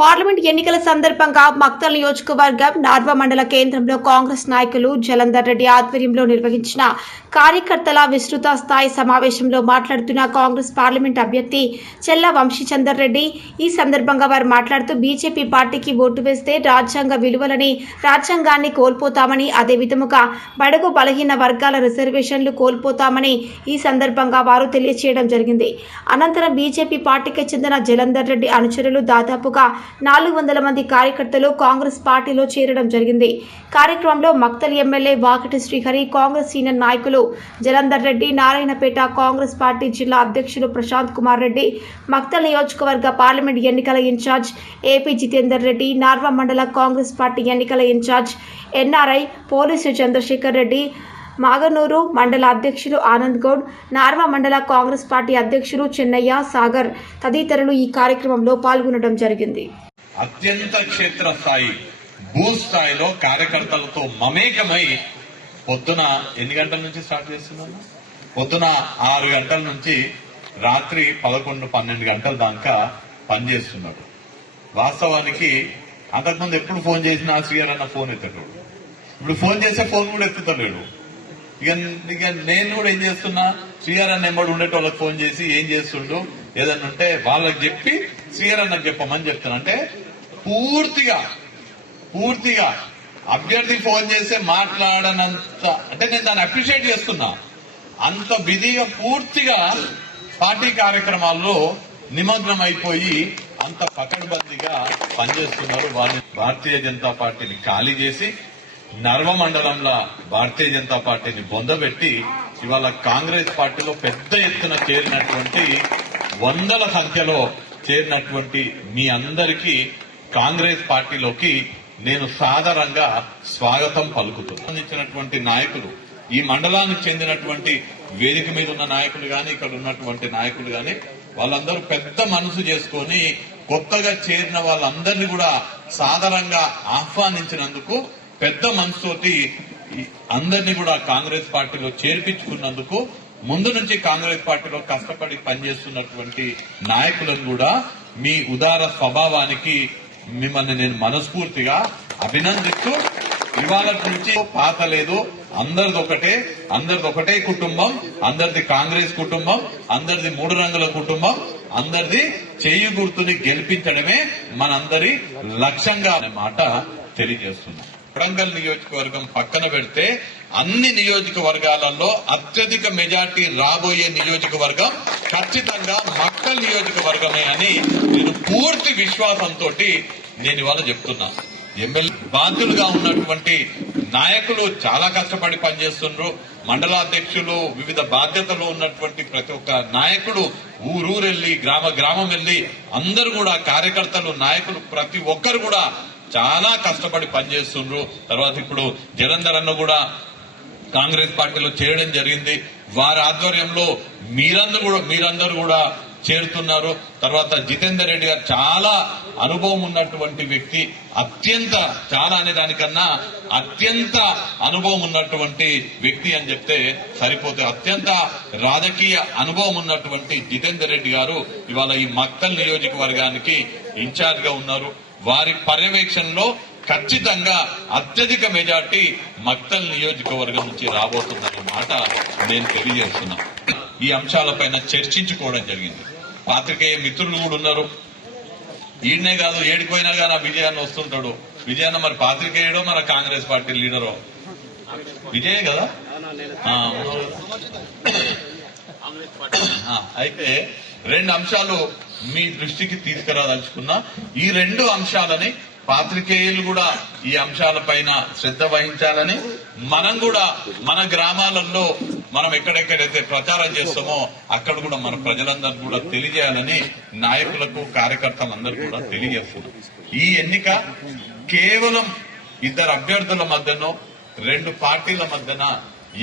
Parliament ఎన్నికల సందర్భంగా మక్తల్ నియోజకవర్గం నార్వ మండల కేంద్రంలో కాంగ్రెస్ నాయకులు జలంధర్ రెడ్డి ఆధ్వర్యంలో నిర్వహించిన కార్యకర్తల విస్తృత స్థాయి సమావేశంలో మాట్లాడుతున్న కాంగ్రెస్ పార్లమెంట్ అభ్యర్థి చెల్ల వంశీచందర్ రెడ్డి ఈ సందర్భంగా వారు మాట్లాడుతూ బీజేపీ పార్టీకి ఓటు వేస్తే రాజ్యాంగ విలువలని రాజ్యాంగాన్ని కోల్పోతామని అదే విధముగా బడుగు బలహీన వర్గాల రిజర్వేషన్లు కోల్పోతామని ఈ సందర్భంగా వారు తెలియజేయడం జరిగింది. అనంతరం బీజేపీ పార్టీకి చెందిన జలంధర్ రెడ్డి అనుచరులు దాదాపుగా 400 మంది కార్యకర్తలు కాంగ్రెస్ పార్టీలో చేరడం జరిగింది. కార్యక్రమంలో మక్తల్ ఎమ్మెల్యే వాకటి శ్రీహరి, కాంగ్రెస్ సీనియర్ నాయకులు జలంధర్ రెడ్డి, నారాయణపేట కాంగ్రెస్ పార్టీ జిల్లా అధ్యక్షులు ప్రశాంత్ కుమార్ రెడ్డి, మక్తల్ నియోజకవర్గ పార్లమెంట్ ఎన్నికల ఇన్ఛార్జ్ ఏపీ జితేందర్ రెడ్డి, నార్వ మండల కాంగ్రెస్ పార్టీ ఎన్నికల in charge NRI police Chandrasekhar Reddy, Maganur మండల అధ్యక్షులు ఆనంద్ గౌడ్, నార్వ మండల కాంగ్రెస్ పార్టీ అధ్యక్షులు చెన్నయ్య, సాగర్ తదితరులు ఈ కార్యక్రమంలో పాల్గొనడం జరిగింది. అత్యంత క్షేత్రస్థాయి భూస్థాయిలో కార్యకర్తలతో మమేకమై పొద్దున ఎన్ని గంటల నుంచి స్టార్ట్ చేస్తున్నాను? పొద్దున 6 గంటల నుంచి రాత్రి 11-12 గంటల దాకా పనిచేస్తున్నాడు. వాస్తవానికి అంతకుముందు ఎప్పుడు ఫోన్ చేసినా శ్రీహరి అన్న ఫోన్ ఎత్తడు. ఇప్పుడు ఫోన్ చేసే ఫోన్ కూడా ఎత్తుతలేడు. ఇక నేను కూడా ఏం చేస్తున్నా, శ్రీహరి అన్న ఎంబడి ఉండేటోళ్ళకి ఫోన్ చేసి ఏం చేస్తుండు ఏదన్నా ఉంటే వాళ్ళకి చెప్పి శ్రీహరి అన్నకు చెప్పమని చెప్తున్నా. అంటే పూర్తిగా అభ్యర్థి ఫోన్ చేస్తే మాట్లాడనంత, అంటే నేను దాన్ని అప్రిషియేట్ చేస్తున్నా. అంత బిజీగా పూర్తిగా పార్టీ కార్యక్రమాల్లో నిమగ్నం అయిపోయి అంత పకడ్బందీగా పనిచేస్తున్నారు. వాళ్ళు భారతీయ జనతా పార్టీని ఖాళీ చేసి నర్వ మండలంలో భారతీయ జనతా పార్టీని బొందబెట్టి ఇవాళ కాంగ్రెస్ పార్టీలో పెద్ద ఎత్తున చేరినటువంటి 100ల సంఖ్యలో చేరినటువంటి మీ అందరికీ కాంగ్రెస్ పార్టీలోకి నేను సాదరంగా స్వాగతం పలుకుతున్నాను. నాయకులు, ఈ మండలానికి చెందినటువంటి వేదిక మీద ఉన్న నాయకులు గాని, ఇక్కడ ఉన్నటువంటి నాయకులు గాని, వాళ్ళందరూ పెద్ద మనసు చేసుకొని కొత్తగా చేరిన వాళ్ళందరినీ కూడా సాదరంగా ఆహ్వానించినందుకు, పెద్ద మనసుతోటి అందరినీ కూడా కాంగ్రెస్ పార్టీలో చేర్పించుకున్నందుకు, ముందు నుంచి కాంగ్రెస్ పార్టీలో కష్టపడి పనిచేస్తున్నటువంటి నాయకులను కూడా మీ ఉదార స్వభావానికి మిమ్మల్ని నేను మనస్ఫూర్తిగా అభినందిస్తూ, ఇవాళ నుంచి పాత లేదు, అందరిది ఒకటే కుటుంబం, అందరిది కాంగ్రెస్ కుటుంబం, అందరిది 3 రంగుల కుటుంబం, అందరిది చేయి గుర్తుని గెలిపించడమే మనందరి లక్ష్యంగా అనే మాట తెలియజేస్తున్నాం. వరంగల్ నియోజకవర్గం పక్కన పెడితే అన్ని నియోజకవర్గాలలో అత్యధిక మెజార్టీ రాబోయే నియోజకవర్గం ఖచ్చితంగా మక్తల్ నియోజకవర్గమే అని నేను పూర్తి విశ్వాసంతో నేను ఇవాళ చెప్తున్నా. ఎమ్మెల్యే బాధ్యులుగా ఉన్నటువంటి నాయకులు చాలా కష్టపడి పనిచేస్తున్నారు. మండలాధ్యక్షులు, వివిధ బాధ్యతలు ఉన్నటువంటి ప్రతి ఒక్క నాయకుడు ఊరూరెళ్లి గ్రామం వెళ్లి అందరూ కూడా కార్యకర్తలు, నాయకులు ప్రతి ఒక్కరు కూడా చాలా కష్టపడి పనిచేస్తున్నారు. తర్వాత ఇప్పుడు జలంధర్ అన్న కూడా కాంగ్రెస్ పార్టీలో చేరడం జరిగింది. వారి ఆధ్వర్యంలో మీరందరూ కూడా చేరుతున్నారు. తర్వాత జితేందర్ రెడ్డి గారు చాలా అనుభవం ఉన్నటువంటి వ్యక్తి, చాలా అనే దానికన్నా అత్యంత అనుభవం ఉన్నటువంటి వ్యక్తి అని చెప్తే సరిపోతే, అత్యంత రాజకీయ అనుభవం ఉన్నటువంటి జితేందర్ రెడ్డి గారు ఇవాళ ఈ మక్తల్ నియోజకవర్గానికి ఇన్ఛార్జ్ గా ఉన్నారు. వారి పర్యవేక్షణలో ఖచ్చితంగా అత్యధిక మెజార్టీ మక్తల్ నియోజకవర్గం నుంచి రాబోతుందనే మాట నేను తెలియజేస్తున్నా. ఈ అంశాలపైన చర్చించుకోవడం జరిగింది. పాత్రికేయ మిత్రులు కూడా ఉన్నారు. ఈయనే కాదు, ఏడిపోయినా కానీ ఆ విజయాన్ని వస్తుంటాడు. విజయాన్న మరి పాత్రికేయుడో మన కాంగ్రెస్ పార్టీ లీడరో? విజయే కదా. అయితే 2 అంశాలు మీ దృష్టికి తీసుకురాదలుచుకున్నా. ఈ 2 అంశాలని పాత్రికేయులు కూడా ఈ అంశాలపైన శ్రద్ధ వహించాలని, మనం కూడా మన గ్రామాలలో మనం ఎక్కడెక్కడైతే ప్రచారం చేస్తామో అక్కడ కూడా మన ప్రజలందరూ కూడా తెలియజేయాలని నాయకులకు, కార్యకర్తలందరూ కూడా తెలియజేస్తున్నాం. ఈ ఎన్నిక కేవలం 2 అభ్యర్థుల మధ్యనో 2 పార్టీల మధ్యన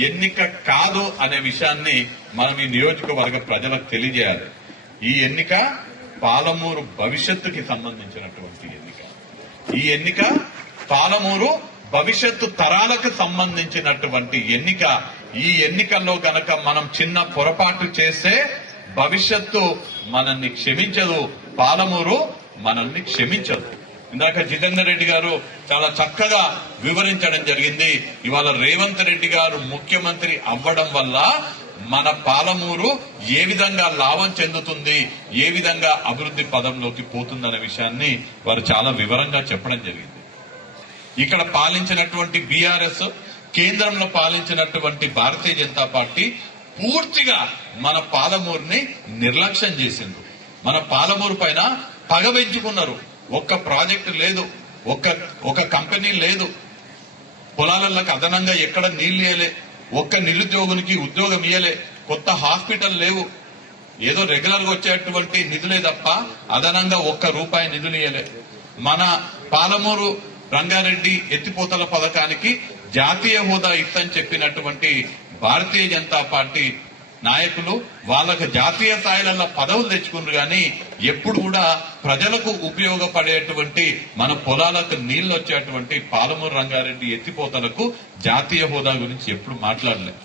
ఎన్నిక కాదు అనే విషయాన్ని మనం ఈ నియోజకవర్గ ప్రజలకు తెలియజేయాలి. ఈ ఎన్నిక పాలమూరు భవిష్యత్తుకి సంబంధించినటువంటి ఎన్నిక. ఈ ఎన్నిక పాలమూరు భవిష్యత్తు తరాలకు సంబంధించినటువంటి ఎన్నిక. ఈ ఎన్నికల్లో గనక మనం చిన్న పొరపాటు చేస్తే భవిష్యత్తు మనల్ని క్షమించదు. పాలమూరు మనల్ని క్షమించదు. ఇందాక జితేందర్ రెడ్డి గారు చాలా చక్కగా వివరించడం జరిగింది. ఇవాళ రేవంత్ రెడ్డి గారు ముఖ్యమంత్రి అవ్వడం వల్ల మన పాలమూరు ఏ విధంగా లాభం చెందుతుంది, ఏ విధంగా అభివృద్ధి పదంలోకి పోతుందనే విషయాన్ని వారు చాలా వివరంగా చెప్పడం జరిగింది. ఇక్కడ పాలించినటువంటి బీఆర్ఎస్, కేంద్రంలో పాలించినటువంటి భారతీయ జనతా పార్టీ పూర్తిగా మన పాలమూరుని నిర్లక్ష్యం చేసిండ్రు. మన పాలమూరు పైన పగ పెంచుకున్నారు. ఒక్క ప్రాజెక్టు లేదు, ఒక్క కంపెనీ లేదు, పొలాలకు అదనంగా ఎక్కడ నీళ్లు ఇయ్యలే, ఒక్క నిరుద్యోగునికి ఉద్యోగం ఇయ్యలే, కొత్త హాస్పిటల్ లేవు, ఏదో రెగ్యులర్ గా వచ్చేటువంటి నిధులే తప్ప అదనంగా ఒక్క రూపాయి నిధులు ఇయ్యలే. మన పాలమూరు రంగారెడ్డి ఎత్తిపోతల పథకానికి జాతీయ హోదా ఇస్తని చెప్పినటువంటి భారతీయ జనతా పార్టీ నాయకులు వాళ్ళకు జాతీయ స్థాయిలలో పదవులు తెచ్చుకున్నారు, కానీ ఎప్పుడు కూడా ప్రజలకు ఉపయోగపడేటువంటి మన పొలాలకు నీళ్లు వచ్చేటువంటి పాలమూరు రంగారెడ్డి ఎత్తిపోతలకు జాతీయ హోదా గురించి ఎప్పుడు మాట్లాడలేదు.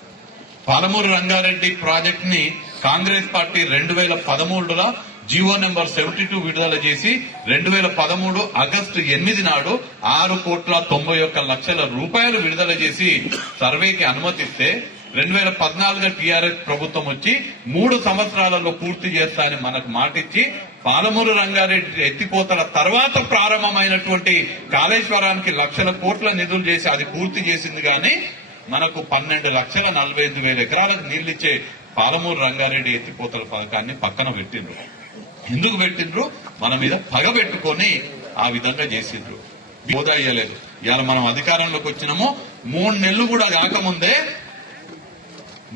పాలమూరు రంగారెడ్డి ప్రాజెక్ట్ ని కాంగ్రెస్ పార్టీ 2013లో జీవో నెంబర్ 72 విడుదల చేసి 2013 ఆగస్టు 8 నాడు 6,91,00,000 రూపాయలు విడుదల చేసి సర్వేకి అనుమతిస్తే 2014 టీఆర్ఎస్ ప్రభుత్వం వచ్చి 3 సంవత్సరాలలో పూర్తి చేస్తా అని మనకు మాటిచ్చి పాలమూరు రంగారెడ్డి ఎత్తిపోతల తర్వాత ప్రారంభమైనటువంటి కాళేశ్వరానికి లక్షల కోట్ల నిధులు చేసి అది పూర్తి చేసింది, కానీ మనకు 12,45,000 ఎకరాలకు నీళ్లిచ్చే పాలమూరు రంగారెడ్డి ఎత్తిపోతల పథకాన్ని పక్కన పెట్టిండ్రు. ఎందుకు పెట్టిండ్రు? మన మీద పగ పెట్టుకొని ఆ విధంగా చేసిండ్రు. హోదా ఇయ్యలేదు. ఇవాళ మనం అధికారంలోకి వచ్చినామో 3 నెలలు కూడా కాకముందే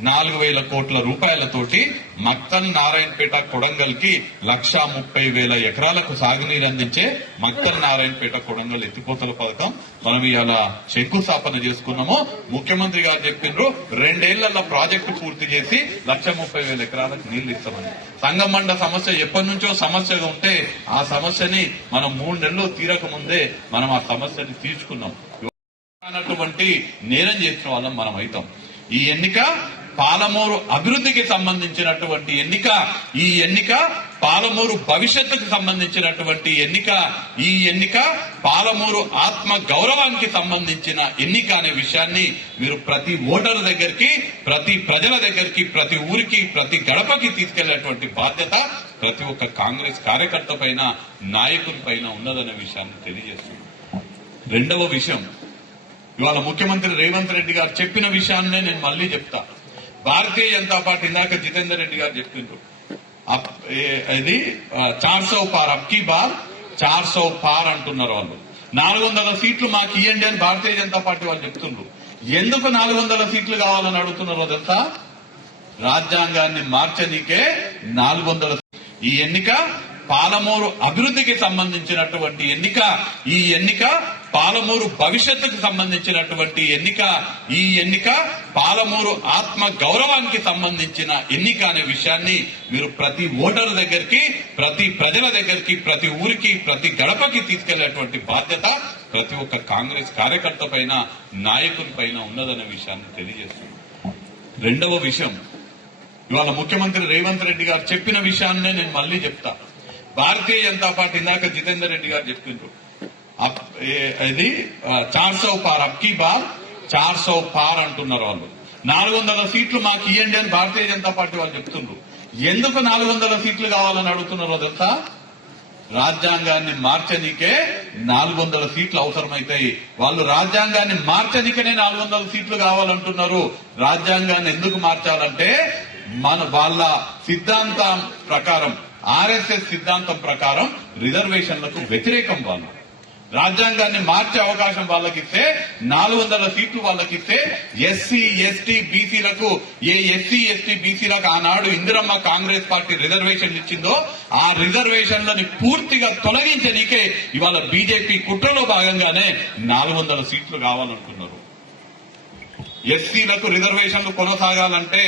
4,000 కోట్ల రూపాయలతోటి మక్తల్ నారాయణపేట కొడంగల్ కి 1,30,000 ఎకరాలకు సాగునీరు అందించే మక్తల్ నారాయణపేట కొడంగల్ ఎత్తిపోతల పథకం మనం ఇవాళ శంకుస్థాపన చేసుకున్నాము. ముఖ్యమంత్రి గారు చెప్పిండ్రు 2 ఏళ్లలో ప్రాజెక్టు పూర్తి చేసి 1,30,000 ఎకరాలకు నీళ్లు ఇస్తామని. సంగమండ సమస్య ఎప్పటి నుంచో సమస్యగా ఉంటే ఆ సమస్యని మనం 3 నెలలు తీరక ముందే మనం ఆ సమస్యని తీర్చుకున్నాం. అన్నటువంటి నేరం చేసిన వాళ్ళం మనం అవుతాం. ఈ ఎన్నిక పాలమూరు అభివృద్ధికి సంబంధించినటువంటి ఎన్నిక, ఈ ఎన్నిక పాలమూరు భవిష్యత్తుకు సంబంధించినటువంటి ఎన్నిక, ఈ ఎన్నిక పాలమూరు ఆత్మ గౌరవానికి సంబంధించిన ఎన్నిక అనే విషయాన్ని మీరు ప్రతి ఓటరు దగ్గరికి, ప్రతి ప్రజల దగ్గరికి, ప్రతి ఊరికి, ప్రతి గడపకి తీసుకెళ్లేటువంటి బాధ్యత ప్రతి ఒక్క కాంగ్రెస్ కార్యకర్త పైన, నాయకుల పైన ఉన్నదనే విషయాన్ని తెలియజేస్తుంది. రెండవ విషయం, ఇవాళ ముఖ్యమంత్రి రేవంత్ రెడ్డి గారు చెప్పిన విషయాన్నే నేను మళ్లీ చెప్తా. భారతీయ జనతా పార్టీ ఇందాక జితేందర్ రెడ్డి గారు చెప్పిండ్రు, ఇది 400 పార్, అబ్కీ బార్ 400 పార్ అంటున్నారు వాళ్ళు. 400 సీట్లు మాకు ఇవ్వండి అని భారతీయ జనతా పార్టీ వాళ్ళు చెప్తుండ్రు. ఎందుకు 400 సీట్లు కావాలని అడుగుతున్నారో తెలుసా? రాజ్యాంగాన్ని మార్చనీకే 400. ఈ ఎన్నిక పాలమూరు అభివృద్ధికి సంబంధించినటువంటి ఎన్నిక, ఈ ఎన్నిక పాలమూరు భవిష్యత్తుకు సంబంధించినటువంటి ఎన్నిక, ఈ ఎన్నిక పాలమూరు ఆత్మ గౌరవానికి సంబంధించిన ఎన్నిక అనే విషయాన్ని మీరు ప్రతి ఓటరు దగ్గరికి, ప్రతి ప్రజల దగ్గరికి, ప్రతి ఊరికి, ప్రతి గడపకి తీసుకెళ్లేటువంటి బాధ్యత ప్రతి ఒక్క కాంగ్రెస్ కార్యకర్త పైన, నాయకుల పైన ఉన్నదనే విషయాన్ని తెలియజేస్తుంది. రెండవ విషయం, ఇవాళ ముఖ్యమంత్రి రేవంత్ రెడ్డి గారు చెప్పిన విషయాన్నే నేను మళ్లీ చెప్తా. భారతీయ జనతా పార్టీ ఇందాక జితేందర్ రెడ్డి గారు చెప్పిండ్రు, ఇది 400 పార్, అబ్కీ బార్ 400 పార్ అంటున్నారు వాళ్ళు. 400 సీట్లు మాకు ఇవ్వండి అని భారతీయ జనతా పార్టీ వాళ్ళు చెప్తుండ్రు. ఎందుకు 400 సీట్లు కావాలని అడుగుతున్నారో తెలుసా? రాజ్యాంగాన్ని మార్చనీకే 400 సీట్లు అవసరమైతాయి. వాళ్ళు రాజ్యాంగాన్ని మార్చనీకనే 400 సీట్లు కావాలంటున్నారు. రాజ్యాంగాన్ని ఎందుకు మార్చాలంటే వాళ్ళ సిద్ధాంతం ప్రకారం, ఆర్ఎస్ఎస్ సిద్ధాంతం ప్రకారం రిజర్వేషన్లకు వ్యతిరేకం. వాళ్ళు రాజ్యాంగాన్ని మార్చే అవకాశం వాళ్ళకిస్తే, 400 సీట్లు వాళ్ళకిస్తే ఎస్సీ ఎస్టీ బీసీలకు, ఏ ఎస్సీ ఎస్టీ బీసీలకు ఆనాడు ఇందిరమ్మ కాంగ్రెస్ పార్టీ రిజర్వేషన్లు ఇచ్చిందో ఆ రిజర్వేషన్లని పూర్తిగా తొలగించనీకే ఇవాళ బీజేపీ కుట్రలో భాగంగానే 400 సీట్లు కావాలనుకున్నారు. ఎస్సీలకు రిజర్వేషన్లు కొనసాగాలంటే,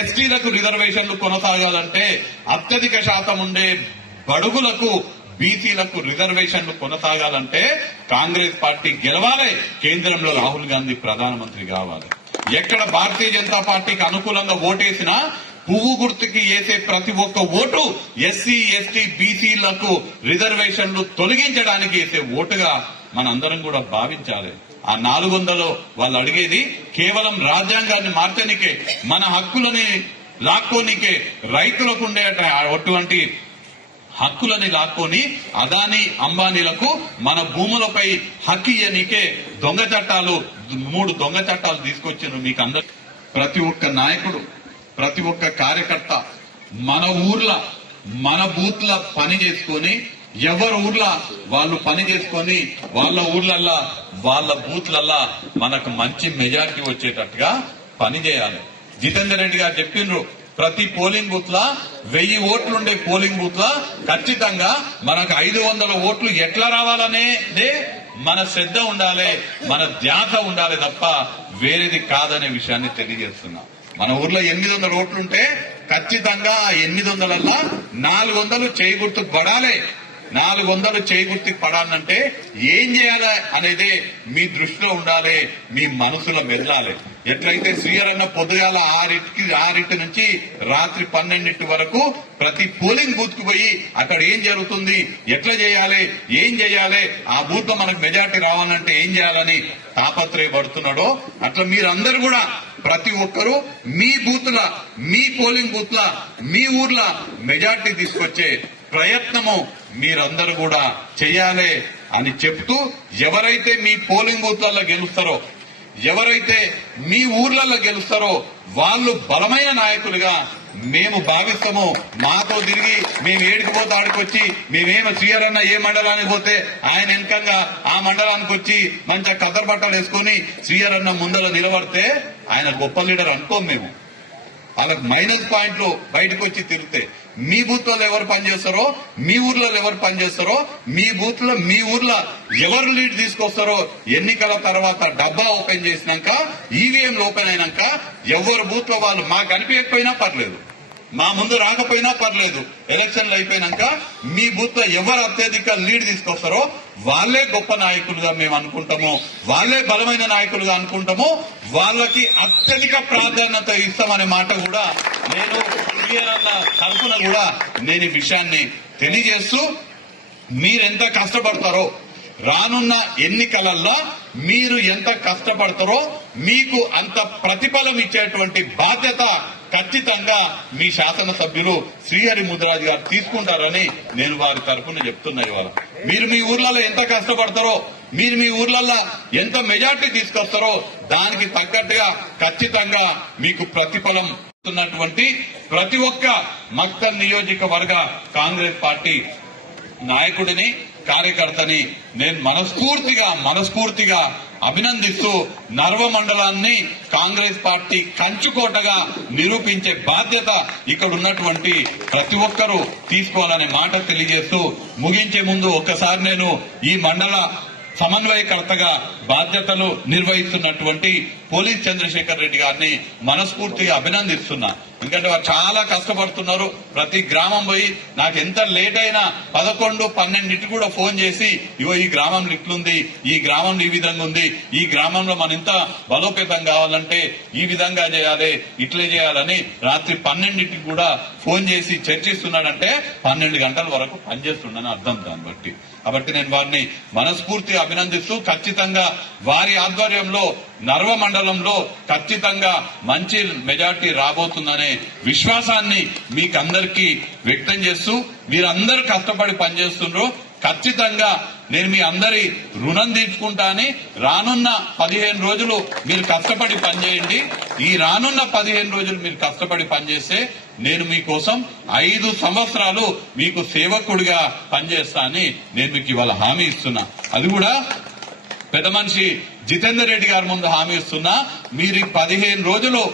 ఎస్టీలకు రిజర్వేషన్లు కొనసాగాలంటే, అత్యధిక శాతం ఉండే బడుగులకు, బీసీలకు రిజర్వేషన్లు కొనసాగాలంటే కాంగ్రెస్ పార్టీ గెలవాలి, కేంద్రంలో రాహుల్ గాంధీ ప్రధానమంత్రి కావాలి. ఎక్కడ భారతీయ జనతా పార్టీకి అనుకూలంగా ఓటేసినా పువ్వు గుర్తుకి వేసే ప్రతి ఒక్క ఓటు ఎస్సీ ఎస్టీ బీసీలకు రిజర్వేషన్లు తొలగించడానికి వేసే ఓటుగా మనందరం కూడా భావించాలి. ఆ 400 వాళ్ళు అడిగేది కేవలం రాజ్యాంగాన్ని మార్చనికే, మన హక్కులని లాక్కోనికే, రైతులకు ఉండే అటువంటి హక్కులని లాక్కొని అదానీ అంబానీలకు మన భూములపై హక్కు ఇయ్యనికే దొంగ చట్టాలు 3 దొంగ చట్టాలు తీసుకొచ్చారు. మీకు అందరు ప్రతి ఒక్క నాయకుడు, ప్రతి ఒక్క కార్యకర్త మన ఊర్ల మన బూత్ల పని చేసుకొని, ఎవరి ఊర్ల వాళ్ళు పని చేసుకొని వాళ్ళ ఊర్లల్లా వాళ్ళ బూత్లల్లా మనకు మంచి మెజారిటీ వచ్చేటట్టుగా పని చేయాలి. జితేందర్ రెడ్డి గారు చెప్పిండ్రు, ప్రతి పోలింగ్ బూత్ లా 1000 ఓట్లుండే పోలింగ్ బూత్ లా ఖచ్చితంగా మనకు 500 ఓట్లు ఎట్లా రావాలనేదే మన శ్రద్ధ ఉండాలి, మన ధ్యాస ఉండాలి తప్ప వేరేది కాదనే విషయాన్ని తెలియజేస్తున్నా. మన ఊర్లో 800 ఓట్లుంటే ఖచ్చితంగా ఆ 800ల్లో 400 చేయి గుర్తుకు పడాలి. 400 చేయి గుర్తుకు పడాలంటే ఏం చేయాలి అనేది మీ దృష్టిలో ఉండాలి, మీ మనసులో మెదలాలి. ఎట్లయితే శ్రీహరన్న పొద్దుగాల 6 నుంచి రాత్రి 12 వరకు ప్రతి పోలింగ్ బూత్ కు పోయి అక్కడ ఏం జరుగుతుంది, ఎట్లా చేయాలి, ఏం చేయాలి, ఆ బూత్ లో మనకు మెజార్టీ రావాలంటే ఏం చేయాలని తాపత్రయపడుతున్నాడో అట్లా మీరందరూ కూడా ప్రతి ఒక్కరూ మీ బూత్ ల, మీ పోలింగ్ బూత్ ల, మీ ఊర్ల మెజార్టీ తీసుకొచ్చే ప్రయత్నము మీరందరూ కూడా చేయాలి అని చెప్తూ, ఎవరైతే మీ పోలింగ్ బూత్లలో గెలుస్తారో, ఎవరైతే మీ ఊర్లలో గెలుస్తారో వాళ్ళు బలమైన నాయకులుగా మేము భావిస్తాము. మాతో తిరిగి మేము ఏడికిపోతే ఆడికొచ్చి మేమేమో శ్రీహరన్న ఏ మండలానికి పోతే ఆయన వెనకంగా ఆ మండలానికి వచ్చి మంచిగా కద్దరు బట్టలు వేసుకుని శ్రీహరన్న ముందర నిలబడితే ఆయన గొప్ప లీడర్ అనుకోం. మేము వాళ్ళకి మైనస్ పాయింట్లు బయటకు వచ్చి తిరిగితే మీ బూత్ లో ఎవరు పనిచేస్తారో, మీ ఊర్లో ఎవరు పనిచేస్తారో, మీ బూత్ లో మీ ఊర్లో ఎవరు లీడ్ తీసుకొస్తారో, ఎన్నికల తర్వాత డబ్బా ఓపెన్ చేసినాక, ఈవీఎంలు ఓపెన్ అయినాక ఎవరు బూత్ లో వాళ్ళు మాకు అనిపించకపోయినా పర్లేదు, మా ముందు రాకపోయినా పర్లేదు, ఎలక్షన్లు అయిపోయినాక మీ బూత్ లో ఎవరు అత్యధిక లీడ్ తీసుకొస్తారో వాళ్లే గొప్ప నాయకులుగా మేము అనుకుంటాము, వాళ్లే బలమైన నాయకులుగా అనుకుంటాము, వాళ్ళకి అత్యధిక ప్రాధాన్యత ఇస్తామనే మాట కూడా నేను తరఫున కూడా నేను ఈ విషయాన్ని తెలియజేస్తూ, మీరెంత కష్టపడతారో రానున్న ఎన్నికలలో మీరు ఎంత కష్టపడతారో మీకు అంత ప్రతిఫలం ఇచ్చేటువంటి బాధ్యత ఖచ్చితంగా మీ శాసనసభ్యులు శ్రీహరి ముదిరాజు గారు తీసుకుంటారని నేను వారి తరఫున చెప్తున్నా. ఇవాళ మీరు మీ ఊర్లలో ఎంత కష్టపడతారో, మీరు మీ ఊర్లలో ఎంత మెజార్టీ తీసుకొస్తారో దానికి తగ్గట్టుగా ఖచ్చితంగా మీకు ప్రతిఫలం ప్రతి ఒక్క మక్తల్ నియోజకవర్గ కాంగ్రెస్ పార్టీ నాయకుడిని, కార్యకర్తని నేను మనస్ఫూర్తిగా అభినందిస్తూ నర్వ మండలాన్ని కాంగ్రెస్ పార్టీ కంచుకోటగా నిరూపించే బాధ్యత ఇక్కడ ఉన్నటువంటి ప్రతి ఒక్కరూ తీసుకోవాలనే మాట తెలియజేస్తూ ముగించే ముందు ఒక్కసారి నేను ఈ మండల సమన్వయకర్తగా బాధ్యతలు నిర్వహిస్తున్నటువంటి పోలీస్ చంద్రశేఖర్ రెడ్డి గారిని మనస్ఫూర్తిగా అభినందిస్తున్నా. ఎందుకంటే వారు చాలా కష్టపడుతున్నారు. ప్రతి గ్రామం పోయి నాకు ఎంత లేట్ అయినా 11, 12 కూడా ఫోన్ చేసి ఇగో ఈ గ్రామంలో ఇట్లుంది, ఈ గ్రామంలో ఈ విధంగా ఉంది, ఈ గ్రామంలో మన ఇంత బలోపేతం కావాలంటే ఈ విధంగా చేయాలి, ఇట్లే చేయాలని రాత్రి 12 కూడా ఫోన్ చేసి చర్చిస్తున్నాడంటే 12 గంటల వరకు పనిచేస్తున్నాను అర్థం. దాన్ని బట్టి కాబట్టి నేను వారిని మనస్ఫూర్తిగా అభినందిస్తూ ఖచ్చితంగా వారి ఆధ్వర్యంలో నర్వ మండలంలో ఖచ్చితంగా మంచి మెజార్టీ రాబోతుందనే విశ్వాసాన్ని మీకందరికీ వ్యక్తం చేస్తూ, మీరందరూ కష్టపడి పనిచేస్తున్నారు. ఖచ్చితంగా నేను మీ అందరి రుణం తీర్చుకుంటా అని రానున్న 15 రోజులు మీరు కష్టపడి పనిచేయండి. ఈ రానున్న 15 రోజులు మీరు కష్టపడి పనిచేస్తే నేను మీకోసం 5 సంవత్సరాలు మీకు సేవకుడిగా పనిచేస్తా అని నేను మీకు ఇవాళ హామీ ఇస్తున్నా. అది కూడా పెద్ద మనిషి జితేందర్ రెడ్డి గారి ముందు హామీ ఇస్తున్నా. మీరు 15 రోజులు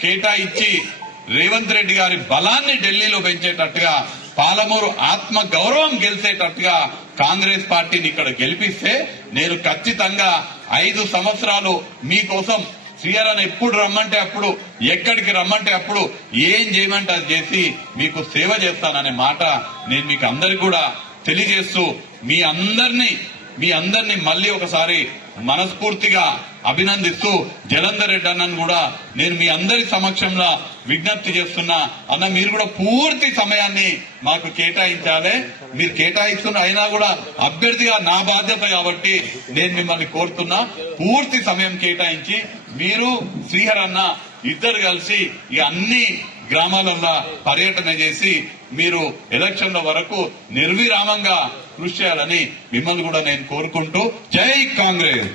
కేటాయించి రేవంత్ రెడ్డి గారి బలాన్ని ఢిల్లీలో పెంచేటట్టుగా, పాలమూరు ఆత్మ గౌరవం గెలిచేటట్టుగా కాంగ్రెస్ పార్టీని ఇక్కడ గెలిపిస్తే నేను ఖచ్చితంగా 5 సంవత్సరాలు మీకోసం శ్రీహరన్న ఎప్పుడు రమ్మంటే అప్పుడు, ఎక్కడికి రమ్మంటే అప్పుడు, ఏం చేయమంటే అది చేసి మీకు సేవ చేస్తాననే మాట నేను మీకు అందరికి కూడా తెలియజేస్తూ మీ అందరినీ మీ అందరినీ మళ్ళీ ఒకసారి మనస్ఫూర్తిగా అభినందిస్తూ జలంధర్ రెడ్డి అన్నను కూడా నేను మీ అందరి సమక్షంలో విజ్ఞప్తి చేస్తున్నా. అన్న మీరు కూడా పూర్తి సమయాన్ని మాకు కేటాయించాలి. మీరు కేటాయిస్తున్న అయినా కూడా అభ్యర్థిగా నా బాధ్యత కాబట్టి నేను మిమ్మల్ని కోరుతున్నా, పూర్తి సమయం కేటాయించి మీరు శ్రీహర్ అన్న ఇద్దరు కలిసి ఈ అన్ని గ్రామాలలో పర్యటన చేసి మీరు ఎలక్షన్ల వరకు నిర్విరామంగా కృషి చేయాలని మిమ్మల్ని కూడా నేను కోరుకుంటూ జై కాంగ్రెస్.